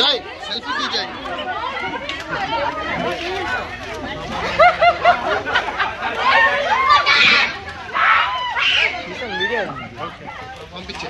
जय सेल्फी की जय पंपिंचे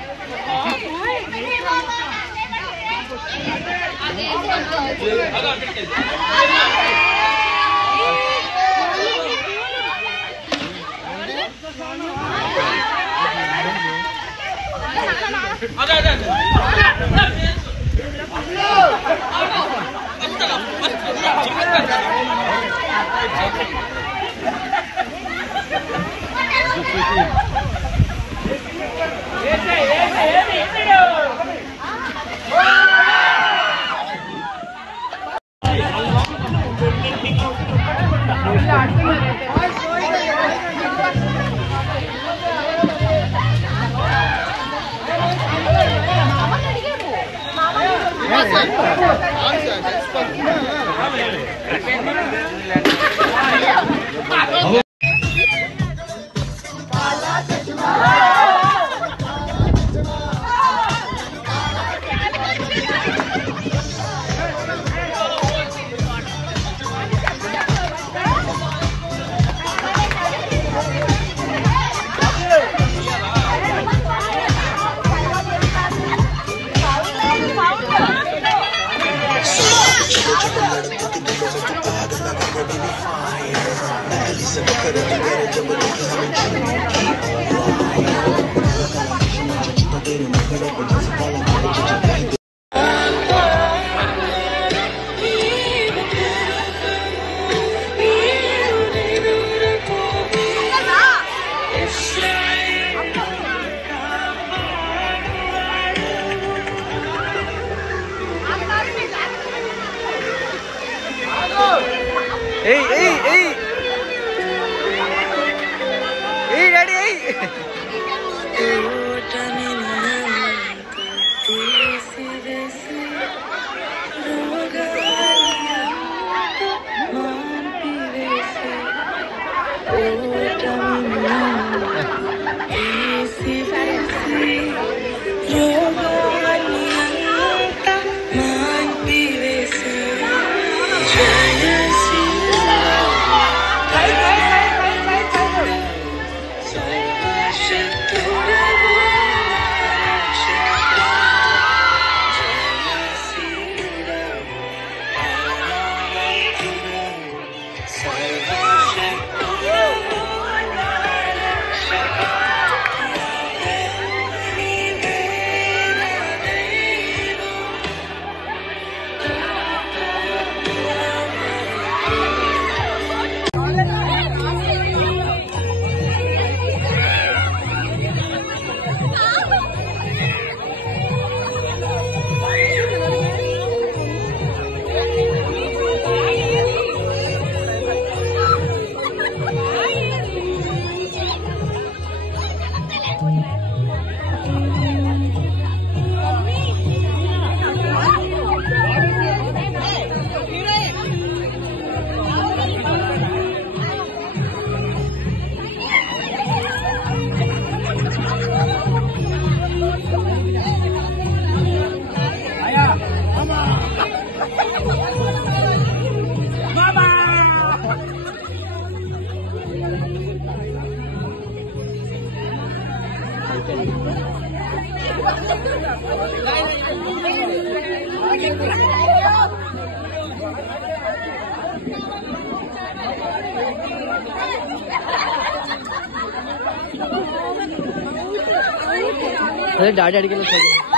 अरे डैडी डैडी के लिए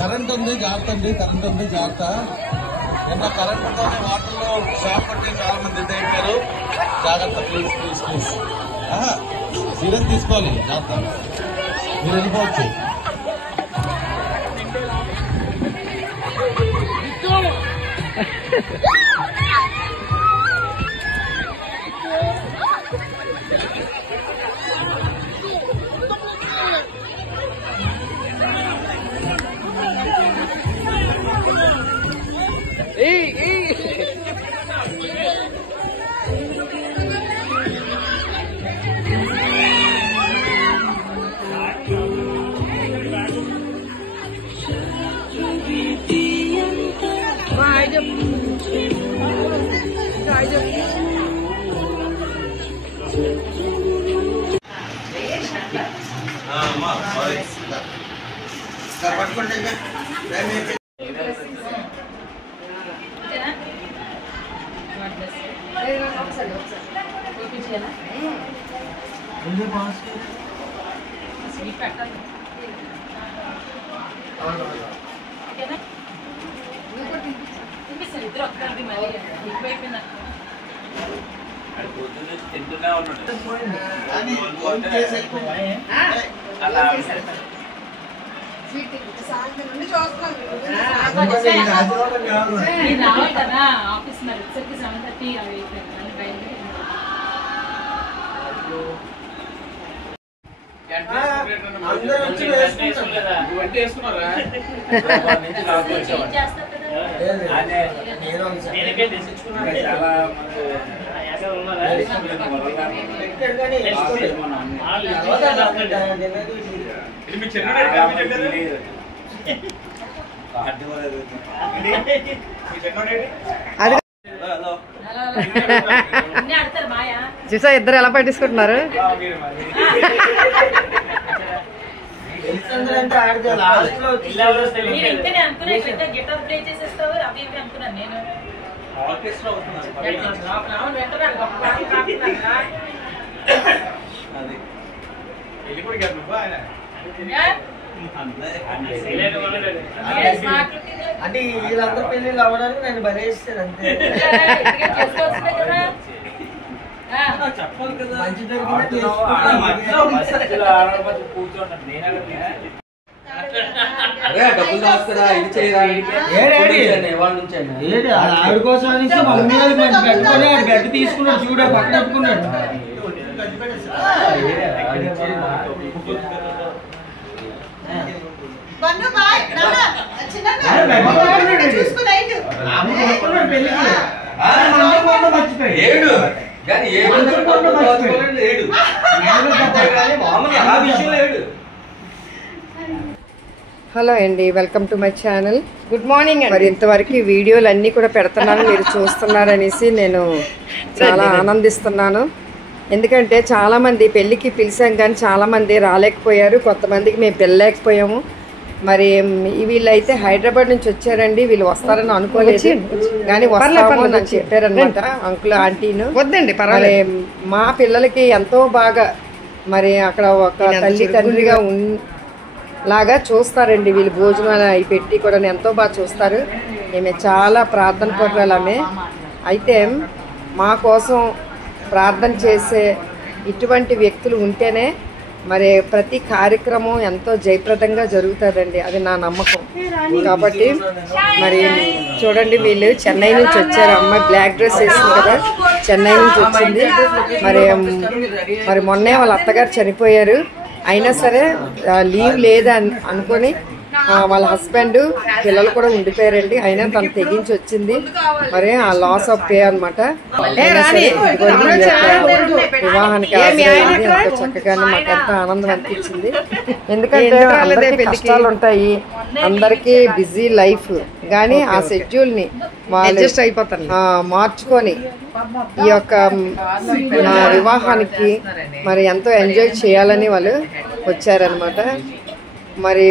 కరెంట్ ఉంది జాగ్రత్త అండి, కరెంట్ ఉంది జాగ్రత్త. నిన్న కరెంట్తో వాటర్లో షాక్ కొట్టి చాలా మంది డెడ్ అయిపోయారు. జాగ్రత్త, ప్లీజ్ ప్లీజ్ ప్లీజ్. సీరియస్ తీసుకోవాలి, జాగ్రత్త. మీరు వెళ్ళిపోవచ్చు. ఆఫీస్ మరి 7:30 అవి చూసా ఇద్దరు ఎలా పట్టించుకుంటున్నారు. అంటే వీళ్ళందరూ పెళ్లిళ్ళు అవ్వడానికి నేను భరేస్తాను అంతే. చెప్పాలి కదా, మంచి డబ్బులు దాస్తారా, ఇది చేయరా, ఆవిడ కోసం అనేసి మమ్మీ వాళ్ళకి మంచి పెట్టుకొని ఆడు గడ్డి తీసుకున్నాడు, చూడ పక్కన పెట్టుకున్నాడు. హలో అండి, welcome to my channel. Good morning. మరి ఇంతవరకు ఈ వీడియోలు అన్నీ కూడా పెడుతున్నాను, మీరు చూస్తున్నారనేసి నేను చాలా ఆనందిస్తున్నాను. ఎందుకంటే చాలామంది పెళ్ళికి పిలిచాం కానీ చాలామంది రాలేకపోయారు, కొంతమందికి మేము పెళ్ళలేకపోయాము. మరి వీళ్ళైతే హైదరాబాద్ నుంచి వచ్చారండి, వీళ్ళు వస్తారని అనుకోలేదు కానీ వస్తాము అని చెప్పారనమాట అంకుల్ ఆంటీను. వద్దండి పర్వాలేదు. మా పిల్లలకి ఎంతో బాగా మరి అక్కడ ఒక తల్లి తండ్రిగా లాగా చూస్తారండి వీళ్ళు. భోజనాలు అవి పెట్టి కూడా ఎంతో బాగా చూస్తారు. మేము చాలా ప్రార్థన పరురాలమే. అయితే మా కోసం ప్రార్థన చేసే ఇటువంటి వ్యక్తులు ఉంటేనే మరి ప్రతి కార్యక్రమం ఎంతో జయప్రదంగా జరుగుతుందండి, అది నా నమ్మకం. కాబట్టి మరి చూడండి, వీళ్ళు చెన్నై నుంచి వచ్చారు. అమ్మాయి బ్లాక్ డ్రెస్ వేసింది కదా, చెన్నై నుంచి వచ్చింది. మరి మొన్నే వాళ్ళ అత్తగారు చనిపోయారు, అయినా సరే లీవ్ లేదని అనుకొని వాళ్ళ హస్బెండ్ పిల్లలు కూడా ఉండిపోయారండి. అయినా తను తెగించి వచ్చింది. మరి ఆ లాస్ ఆఫ్ పే అనమాట. వివాహానికి ఎంతో చక్కగానే మాకు ఎంతో ఆనందం అనిపించింది. ఎందుకంటే అందరికీ కష్టాలు ఉంటాయి, అందరికీ బిజీ లైఫ్, కానీ ఆ షెడ్యూల్ ని అడ్జస్ట్ అయిపోతారు మార్చుకొని ఈ యొక్క వివాహానికి మరి ఎంతో ఎంజాయ్ చేయాలని వాళ్ళు వచ్చారనమాట. మరి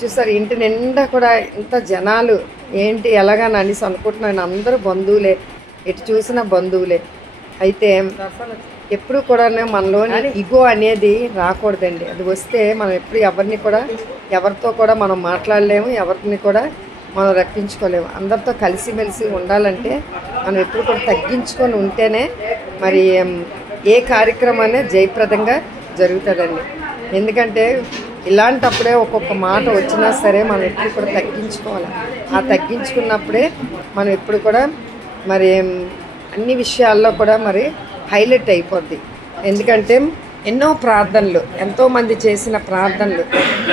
చూసారు ఇంటి నిండా కూడా ఇంత జనాలు ఏంటి ఎలాగని అనేసి అనుకుంటున్నాను. అందరూ బంధువులే, ఎటు చూసిన బంధువులే. అయితే ఎప్పుడు కూడా మనలోని ఇగో అనేది రాకూడదండి. అది వస్తే మనం ఎప్పుడు ఎవరితో కూడా మనం మాట్లాడలేము, ఎవరిని కూడా మనం రప్పించుకోలేము. అందరితో కలిసిమెలిసి ఉండాలంటే మనం ఎప్పుడు కూడా తగ్గించుకొని ఉంటేనే మరి ఏ కార్యక్రమాన్ని జయప్రదంగా జరుగుతుందండి. ఎందుకంటే ఇలాంటప్పుడే ఒక్కొక్క మాట వచ్చినా సరే మనం ఎప్పుడు కూడా తగ్గించుకోవాలి. ఆ తగ్గించుకున్నప్పుడే మనం ఎప్పుడు కూడా మరి అన్ని విషయాల్లో కూడా మరి హైలైట్ అయిపోద్ది. ఎందుకంటే ఎన్నో ప్రార్థనలు, ఎంతోమంది చేసిన ప్రార్థనలు,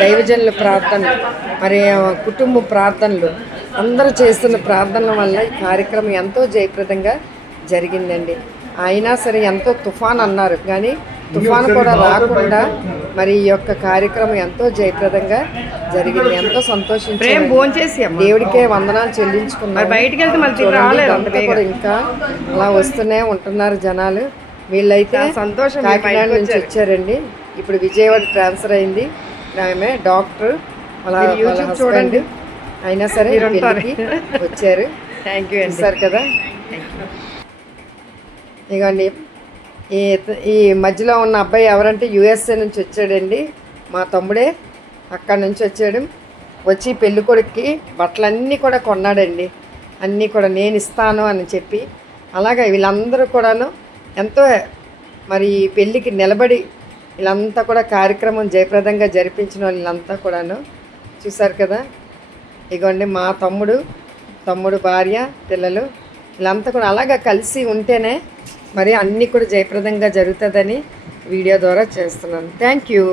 దైవజనుల ప్రార్థనలు, మరి కుటుంబ ప్రార్థనలు, అందరూ చేస్తున్న ప్రార్థనల వల్ల ఈ కార్యక్రమం ఎంతో జయప్రదంగా జరిగిందండి. అయినా సరే ఎంతో తుఫాన్ అన్నారు, కానీ తుఫాను కూడా రాకుండా మరి ఈ యొక్క కార్యక్రమం ఎంతో జయప్రదంగా జరిగింది. ఎంతో సంతోషించాం. దేవుడికే వందనాలు చెల్లించుకున్నారు. బయటికి వెళ్తే మళ్ళీ కూడా ఇంకా అలా వస్తూనే ఉంటున్నారు జనాలు. వీళ్ళైతే సంతోషం కాకినాడ నుంచి వచ్చారండి. ఇప్పుడు విజయవాడ ట్రాన్స్ఫర్ అయింది. ఆమె డాక్టర్, చూడండి. అయినా సరే వచ్చారు. థ్యాంక్ యూ సార్ కదా. ఇగండి ఈ మధ్యలో ఉన్న అబ్బాయి ఎవరంటే USA నుంచి వచ్చాడండి. మా తమ్ముడే అక్కడి నుంచి వచ్చాడు. వచ్చి పెళ్లి కొడుక్కి బట్టలన్నీ కూడా కొన్నాడండి. అన్నీ కూడా నేను ఇస్తాను అని చెప్పి. అలాగే వీళ్ళందరూ కూడాను ఎంతో మరి పెళ్ళికి నిలబడి వీళ్ళంతా కూడా కార్యక్రమం జయప్రదంగా జరిపించిన వీళ్ళంతా కూడాను చూసారు కదా. ఇగోండి మా తమ్ముడు భార్య, పిల్లలు వీళ్ళంతా కూడా అలాగా కలిసి ఉంటేనే మరి అన్నీ కూడా జయప్రదంగా జరుగుతుందని వీడియో ద్వారా చేస్తున్నాను. Thank you.